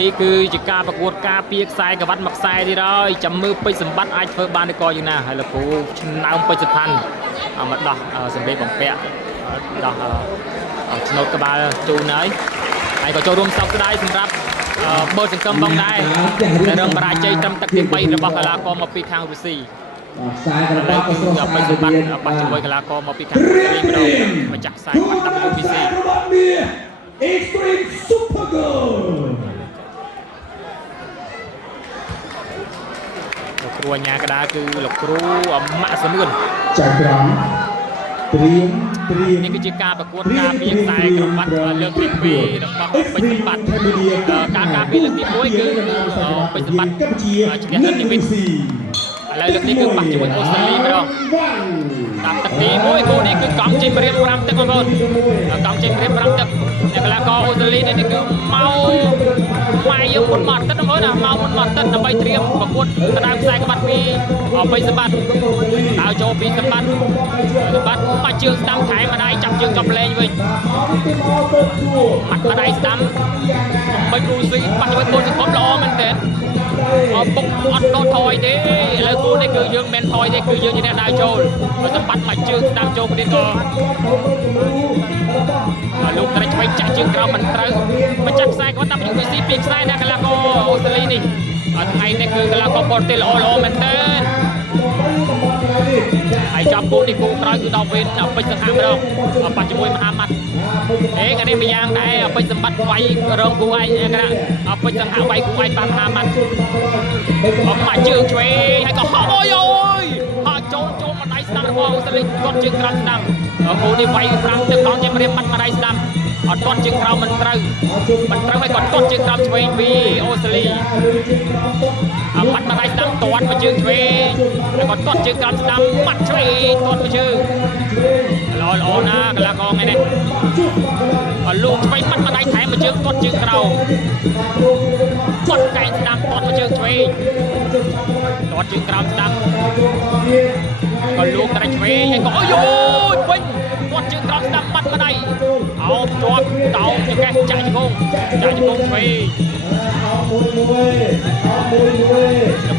នេះគឺជាការប្រកួតការពារខ្សែក្រវ៉ាត់មួយខ្សែទៀតហើយចាំមើលពេជ្រសម្បត្តិអាចធ្វើបានឬក៏យ៉ាងណាហើយលោកគ្រូឆ្នើមពេជ្រសុផាន់មកដោះសម្លេងបំពាក់ដោះឆ្នោតក្បាលជូនហើយក៏ចូលរួមសោកស្ដាយសម្រាប់បើសង្គមផងដែរដែលរងបរាជ័យត្រឹមទឹកទី3របស់កីឡាករមកពីខាងរុស្ស៊ីខ្សែក្រវ៉ាត់ក៏ស្រស់ស្អាតសម្បត្តិបាត់ជាមួយកីឡាករមកពីខាងរុស្ស៊ីម្ដងម្ចាស់ខ្សែបាត់ WBC Extreme Super Gold លោកគ្រូអញ្ញាកដាគឺលោកគ្រូម៉ាក់សមឿនចាក្រមត្រៀមនេះគឺជាការប្រកួតការពារខ្សែក្រវ៉ាត់លើកទី2របស់ពេជ្រសម្បត្តិការការពារលើកទី1គឺពេជ្រសម្បត្តិឈ្នះលើកទី2ឥឡូវលើកនេះគឺបាក់ជាមួយអូស្ត្រាលីម្ដងតាមទឹកទី1គូនេះគឺកង់ចេញព្រៀប5ទឹកបងប្អូនកង់ចេញព្រៀប5ទឹកអ្នកកីឡាករអូស្ត្រាលីនេះគឺមកម៉ែយើងមុនមកទឹកបងប្អូនណាមកមុនមកទឹកដើម្បីត្រៀមប្រកួតដណ្ដើមខ្សែក្បាត់ពីពេជ្រសម្បត្តិដើរចូលពីសម្បត្តិបាច់ជើងស្ដាំខែម្ដាយចាប់ជើងចប់លេងវិញបាត់ម្ដាយស្ដាំបីគ្រូស៊ីបាត់ជាមួយពលសង្គមល្អមែនទេពុកអត់ដោតថយទេឥឡូវគូនេះគឺយើងមិនថយទេគឺយើងជាអ្នកដើរចូលសម្បត្តិមកជើងស្ដាំចូលទៀតក៏លោកត្រូវឆ្វេងចាក់ជើងក្រោមមិនត្រូវម្ចាស់ខ្សែគាត់តាម WBC ពីខ្សែអ្នកកីឡាករអូស្ត្រាលីនេះថ្ងៃនេះគឺកីឡាករប៉ូទីល្អមែនទែនហើយចាប់គូនេះគូក្រោយគឺដល់វេនពេជ្រសង្ហាម្ដងបាត់ជាមួយមហាម៉ាត់កានេះម្យ៉ាងដែរពេជ្រសម្បត្តិវាយរងគូឯងណាពេជ្រសង្ហាវាយគូឯងបានមហាម៉ាត់មកជើងឆ្វេងហើយក៏ហោយហើយចូលម្ដាយស្ដាំរបស់អូស្ត្រាលីគាត់ជើងក្រោមស្ដាំគូនេះវាយ5ទឹកកង់ចាំរៀបបាត់ម្ដាយស្ដាំអត់ទាត់ជើងក្រោមមិនត្រូវហើយគាត់ទាត់ជើងក្រោមឆ្វេងពីអូស្ត្រាលីបាត់ម្ដាយស្ដាំទាត់មកជើងឆ្វេងហើយគាត់ទាត់ជើងក្រោមស្ដាំបាត់ឆ្វេងទាត់មកជើងល្អណាកីឡាករថ្ងៃនេះលោកឆ្វេងបាត់ម្ដាយថែមមកជើងទាត់ជើងក្រោមទាត់កែងស្ដាំទាត់មកជើងឆ្វេងទាត់ជើងក្រោមស្ដាំក៏លោកតែឆ្វេងហើយក៏អូយវិញគាត់ជើងក្រោមស្ដាំបាត់ម្ដាយអោបជាប់តោចង្កេះចាក់ជង្គង់ឆ្វេងលោក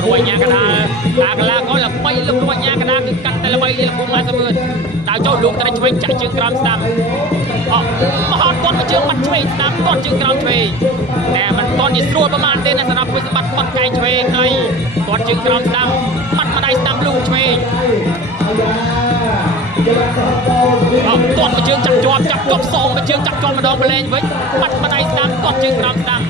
គ្រូអញ្ញាកដាតាកីឡាករល្បីលោកគ្រូអញ្ញាកដាគឺកាត់តែល្បីលោកគ្រូម៉ាសមឿនដើរចូលលោកតែឆ្វេងចាក់ជើងក្រោមស្ដាំមហោទាត់មកជើងបាត់ឆ្វេងស្ដាំទាត់ជើងក្រោមឆ្វេងតែមិនទាត់និយាយស្រួលប្រហែលទេណាសម្រាប់ពេជ្រសម្បត្តិបាត់កែងឆ្វេងហើយទាត់ជើងក្រោមស្ដាំបាត់ម្ដាយស្ដាំលូឆ្វេងទាត់មកជើងចាប់ជាប់សងមកជើងចាប់ជាប់ម្ដងបលែងវិញបាត់ម្ដាយស្ដាំទាត់ជើងក្រោមស្ដាំ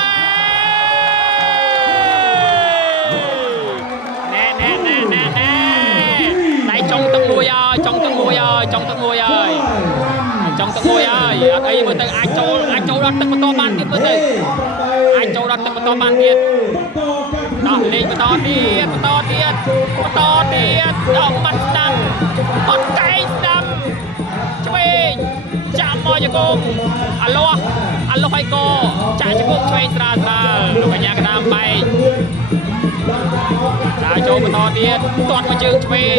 ដៃចុងទឹកមួយហើយអត់អីមើលទៅអាចចូលដល់ទឹកបន្តបានទៀតមើលទៅអាចចូលដល់ទឹកបន្តបានទៀតដោះលេងបន្តទៀតដល់បាត់ស្ដាំបាត់កែងស្ដាំឆ្វេងចាក់មកជង្គង់អាលោះហើយក៏ចាក់ជង្គង់ឆ្វេងស្រាលលោកកញ្ញាកដាមបែកដើរចូលបន្តទៀតទាត់មកជើងឆ្វេង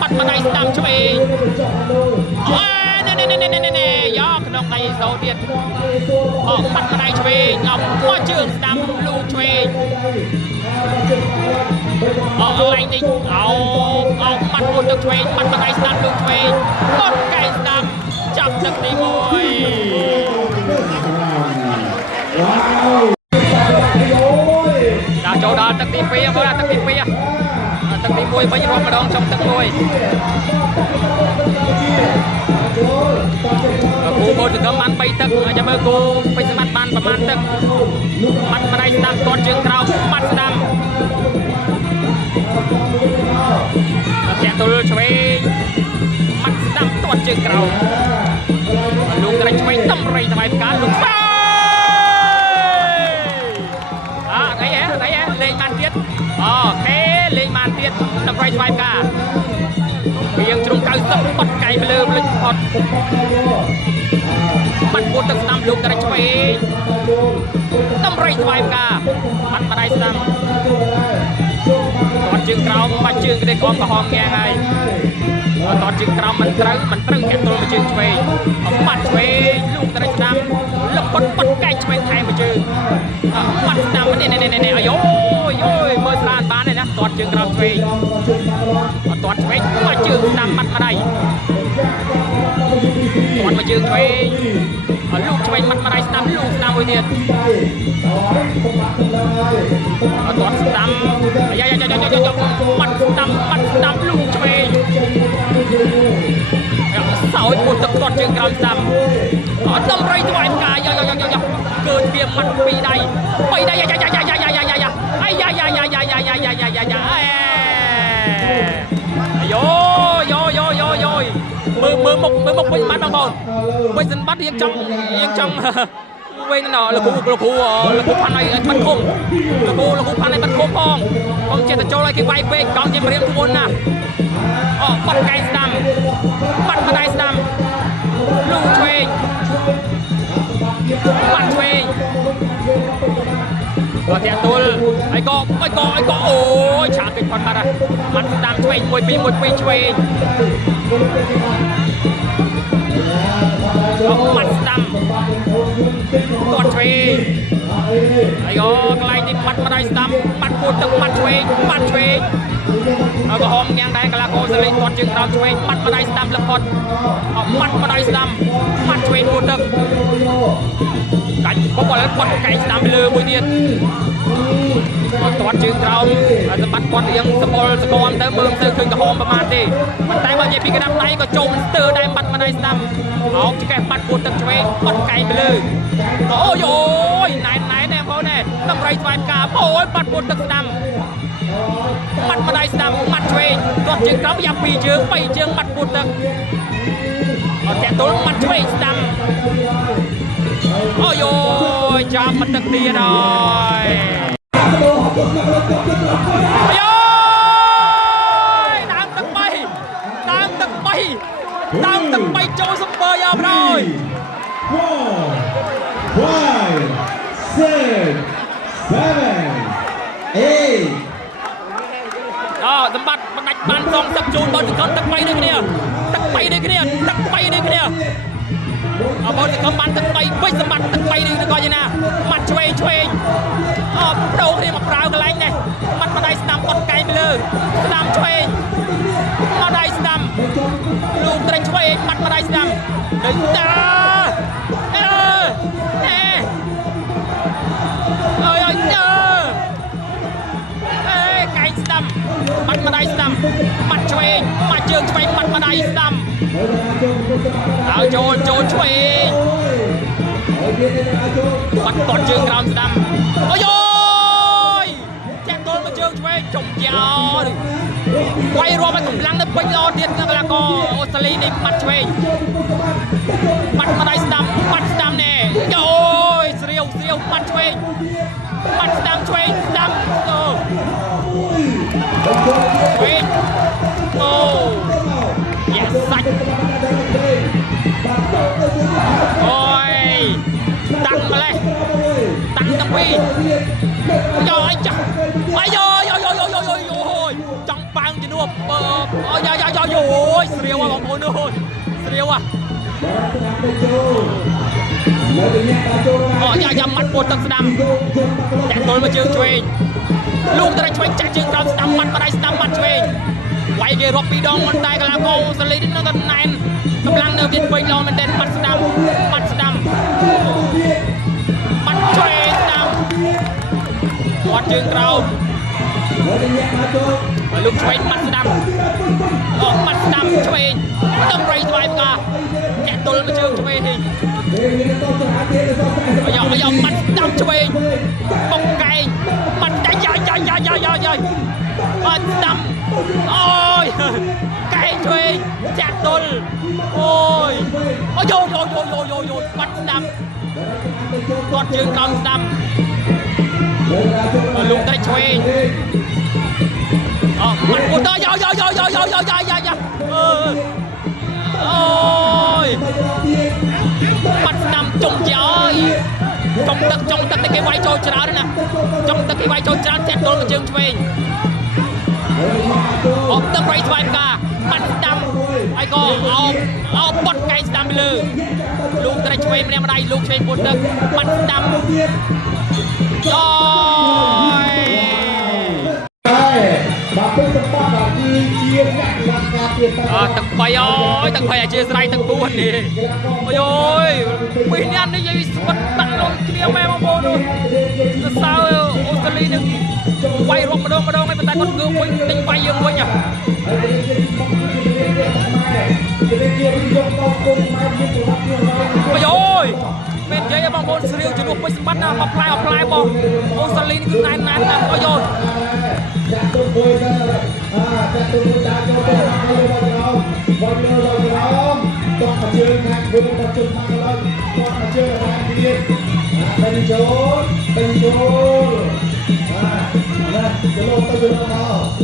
បាត់ម្ដាយស្ដាំឆ្វេងយកក្នុងដៃសោទៀតបាត់ម្ដាយឆ្វេងមកជើងស្ដាំលូឆ្វេងឡើងនេះបាត់មួយទឹកឆ្វេងបាត់ម្ដាយស្ដាំលូឆ្វេងបាត់កែងស្ដាំចាប់ទឹកទី1ដល់ចូលដល់ទឹកទី2បងទឹកទី1វិញរាប់ម្ដងចំទឹក1គូបូលសង្គមបាន3ទឹកចាំមើលគូពេជ្រសម្បត្តិបានប្រមាណទឹកបាត់ម្ដាយស្ដាំទាត់ជើងក្រោមបាត់ស្ដាំតែទល់ឆ្វេងបាត់ស្ដាំទាត់ជើងក្រោមលោកត្រេះឆ្វេងតម្រៃថ្វាយផ្កាលោកស្វាអីលេងបានទៀតអូខេលេងបានទៀតតម្រៃថ្វាយផ្កាវាងជ្រុង90បាត់កែងទៅលើភ្លេចផុតបាត់ពួតទឹកស្ដាំលោកត្រេះឆ្វេងតម្រៃថ្វាយផ្កាបាត់ម្ដាយស្ដាំទាត់ជើងក្រោមបាត់ជើងក្តីក្រោមក្រហមងាងហើយ ตอนจึงกราวมันត្រូវแกะตัวมาจึงឆ្វេងបាត់ឆ្វេងลูกត្រីស្ដាំលឹកប៉ុតកែឆ្វេងថែមមកជើងបាត់ស្ដាំនេះអាយអូយមើលស្រានបានទេណាតន់ជើងក្រោមឆ្វេងតន់ឆ្វេងមកជើងស្ដាំបាត់មកដៃតន់មកជើងឆ្វេងลูกឆ្វេងបាត់មកដៃស្ដាំลูកស្ដាំមួយទៀតតន់ស្ដាំយ៉ាបាត់ស្ដាំลูกឆ្វេងសោយពុតទឹកគាត់ជើងក្រោមស្ដាំដំរីថ្វាយផ្កាយកើវាមាត់ពីដៃ3ដៃយ៉ាអាយមើលមុខវិញបាត់បងប្អូនវិញសិនបាត់រៀងចង់វិញណលោកគ្រូផាន់ឲ្យបាត់គុំលោកគ្រូផាន់ឲ្យបាត់គុំផងកុំចេះតែចូលឲ្យគេវាយពេកកុំចេះព្រៀមធ្ងន់ណាបាត់កែស្ដាំបាត់ម្ដាយស្ដាំលោកឆ្វេងបាត់ឆ្វេងក៏ធាក់ទល់ហើយក៏អូយឆាកិច្ចផុតបាត់បាត់ស្ដាំឆ្វេង1 2ឆ្វេងបាត់ស្ដាំគាត់ឆ្វេងហើយកន្លែងនេះបាត់ម្ដាយស្ដាំបាត់ពោះទឹកបាត់ឆ្វេងក៏ហមញ៉ាំងដែរកីឡាករសលេងគាត់ជើងក្រោមឆ្វេងបាត់ម្ដាយស្ដាំលឹកផុតបាត់ម្ដាយស្ដាំបាត់ឆ្វេងពោះទឹកកាច់បបលគាត់កែស្ដាំលើមួយទៀតគាត់ជើងក្រោមសម្បត្តិគាត់រៀងសបល់សកមទៅមើលទៅឃើញក្រហមប្រមាណទេប៉ុន្តែបើនិយាយពីកណ្ដាប់ដៃក៏ចូលស្ទើរដែរបាត់ម្ដាយស្ដាំអោបឆ្កេះបាត់ពោះទឹកឆ្វេងគាត់កែទៅលើអូយណែនទេបងប្អូនណាតម្រៃស្វាយផ្កាអូយបាត់ពោះទឹកស្ដាំបាត់ម្ដាយស្ដាំបាត់ឆ្វេងគាត់ជើងក្រោមយ៉ា2ជើង3ជើងបាត់ពោះទឹកអត់តែទល់បាត់ឆ្វេងស្ដាំអូយចាប់មកទឹកទៀតហើយដើមទឹក3ចូលសំបើយកប្រយ 4 5 6 7 8សម្បត្តិបណ្ដាច់បានសងទឹកជូនបនសង្ឃឹមទឹក3ដូចគ្នាបនសង្ឃឹមបានទឹក3វិញសម្បត្តិទឹក3នេះក៏យ៉ាងណាមាត់ឆ្វេងបដូរគ្នាមកប្រើកន្លែងនេះមាត់ម្ដាយស្ដាំគាត់កែទៅលើស្ដាំឆ្វេងម្ដាយស្ដាំលោកត្រីឆ្វេងមាត់ម្ដាយស្ដាំដេញតាកែស្ដាំមាត់ម្ដាយស្ដាំមាត់ឆ្វេងមាត់ជើងឆ្វេងមាត់ម្ដាយស្ដាំដល់ចូលឆ្វេងបាត់គាត់ជើងក្រោមស្ដាំអូយចាក់ទល់មកជើងឆ្វេងចំយោវាយរាប់ឲ្យកម្លាំងទៅពេញល្អទៀតកីឡាករអូស្ត្រាលីនេះបាត់ឆ្វេងបាត់ម្ដាយស្ដាំបាត់ស្ដាំណែអូយស្រាវបាត់ឆ្វេងបាត់ស្ដាំឆ្វេងស្ដាំវិញអូយ៉ាសាច់អូយតាំងម្លេះតាំងទាំងពីរយោចាអាយចង់ប៉ាំងជំនួបអូយស្រាវបងប្អូនអើយស្រាវយ៉ាមាត់ពោះទឹកស្ដាំចាក់ទល់មកជើងឆ្វេងលោកត្រីឆ្វេងចាក់ជើងក្រោមស្ដាំមាត់ម្ដាយស្ដាំមាត់ឆ្វេងវាយគេរាប់ពីរដងមិនតែកីឡាករអូស្ត្រាលីនេះនៅតែណែនកម្លាំងនៅទៀតពេញល្អមែនទែនបាត់ស្ដាំបាត់ឆ្វេងស្ដាំគាត់ជើងក្រោមលោកឆ្វេងបាត់ស្ដាំបាត់ស្ដាំឆ្វេងតម្រៃស្វាយផ្កាចាក់ទល់មកជើងឆ្វេងអាយបាត់ស្ដាំឆ្វេងបុកកែងបាត់យ៉ាបាត់ស្ដាំអូយកែងឆ្វេងចាក់ទល់អូយបាត់ស្ដាំគាត់ជើងក្រោមស្ដាំលោកត្រីឆ្វេងបាត់ពុតយោអូយបាត់ស្ដាំចុងយោចុងទឹកតែគេវាយចូលច្រើនណាចុងទឹកគេវាយចូលច្រើនចាក់ទល់មកជើងឆ្វេង ออกตึกไรสบายกาปัดดำไอ้ก็เอาปดไก่ดำไปเลยลูกตะช่วยไม่ได้มาได้ลูกช่วยปดตึกปัดดำจอย bà cũng tập ba bà đi chia nhạc làm ca tiền tầng bay ơi tầng bay chia sài tầng buồn đi ôi ôi mình ăn đi vậy vẫn tặng rồi kia mẹ mong bồn rồi sao Australia đừng quay rong mà đâu mấy tay con gương quay tính bay dương quay nhỉ ôi ôi bên dưới mong bồn Australia chỉ được mấy bắt nào apply bong Australia cứ nán ôi ôi jatuh boy jatuh boy jatuhต้องมาเจอกันบนมาจนมาแล้วต้องมาเจอกันดีเป็นโจนะ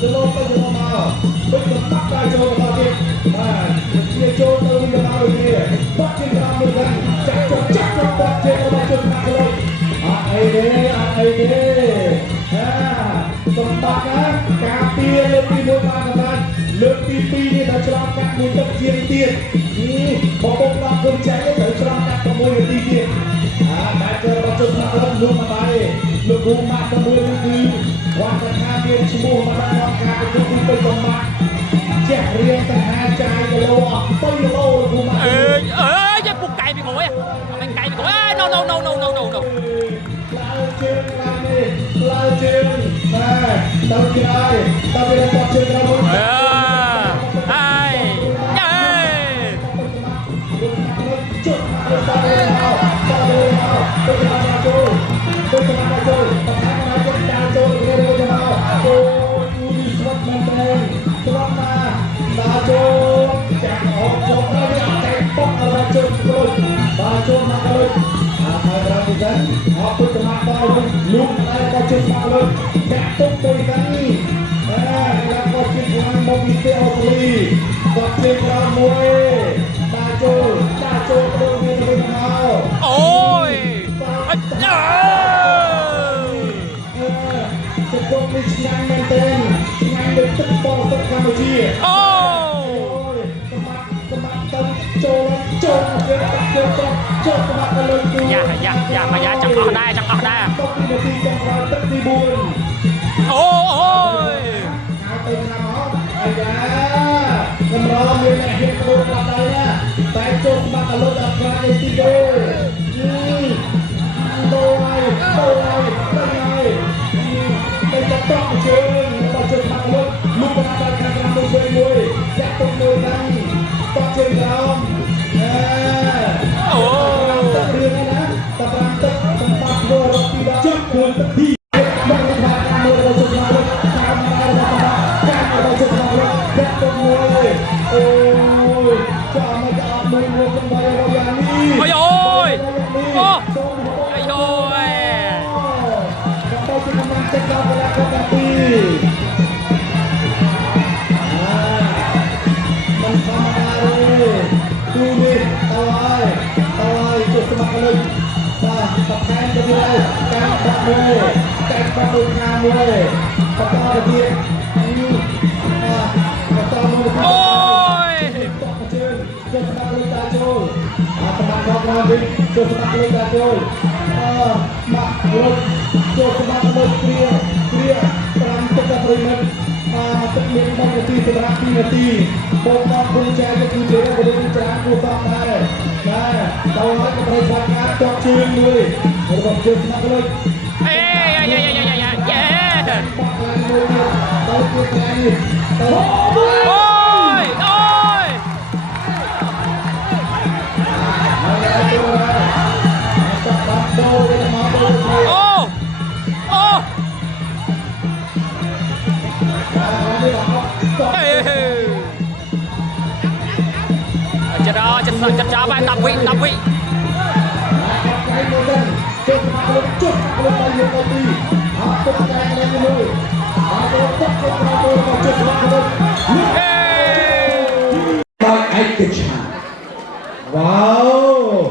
จะโลกไปจะมาเป็นคนปักได้โจมาดิเชี่ยโจตัวนี้มาเลยปักที่ทำเลยจับปักเจอมาจนมาเลยไอ้เด้สมบัตินะกาเปียเลือกที่มวยมากันเลือกที่ปีนี่เราฉลองกันมวยต้องเทียนเตี้ยนี่พอบอกเราคนใจก็เราฉลองกันกับมวยตีเตี้ยแต่เจอเราจนมาแล้วลุกมาไปลุกรู้มากับมวยคือวันกันห้าเดือนชั่วโมงมาแล้วนอนกาเป็นคนไปสมบัติแจกเรียงแต่หาใจกันโลอ่ะต้นโลลุกมาจะปลุกไก่ไปโง่เป็นไก่ไปโง่no lao trên tao kia tập trên tao ai Apa kenapa lu ada cuma lu jatuh dari kami dalam kopi dengan mobil Audi kopi kamu tajo belum mau ôi sebelum Michigan maintain dengan detik bol ke Cambodia dạ mà giá chẳng ở đây ôi chặt chá bài tập vị anh cái chàng wow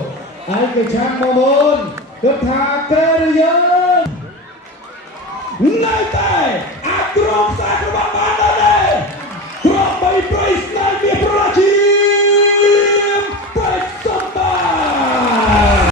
anh cái chàng mà môn cấp thang cơ dân ngay tay ác rộng sai của bạn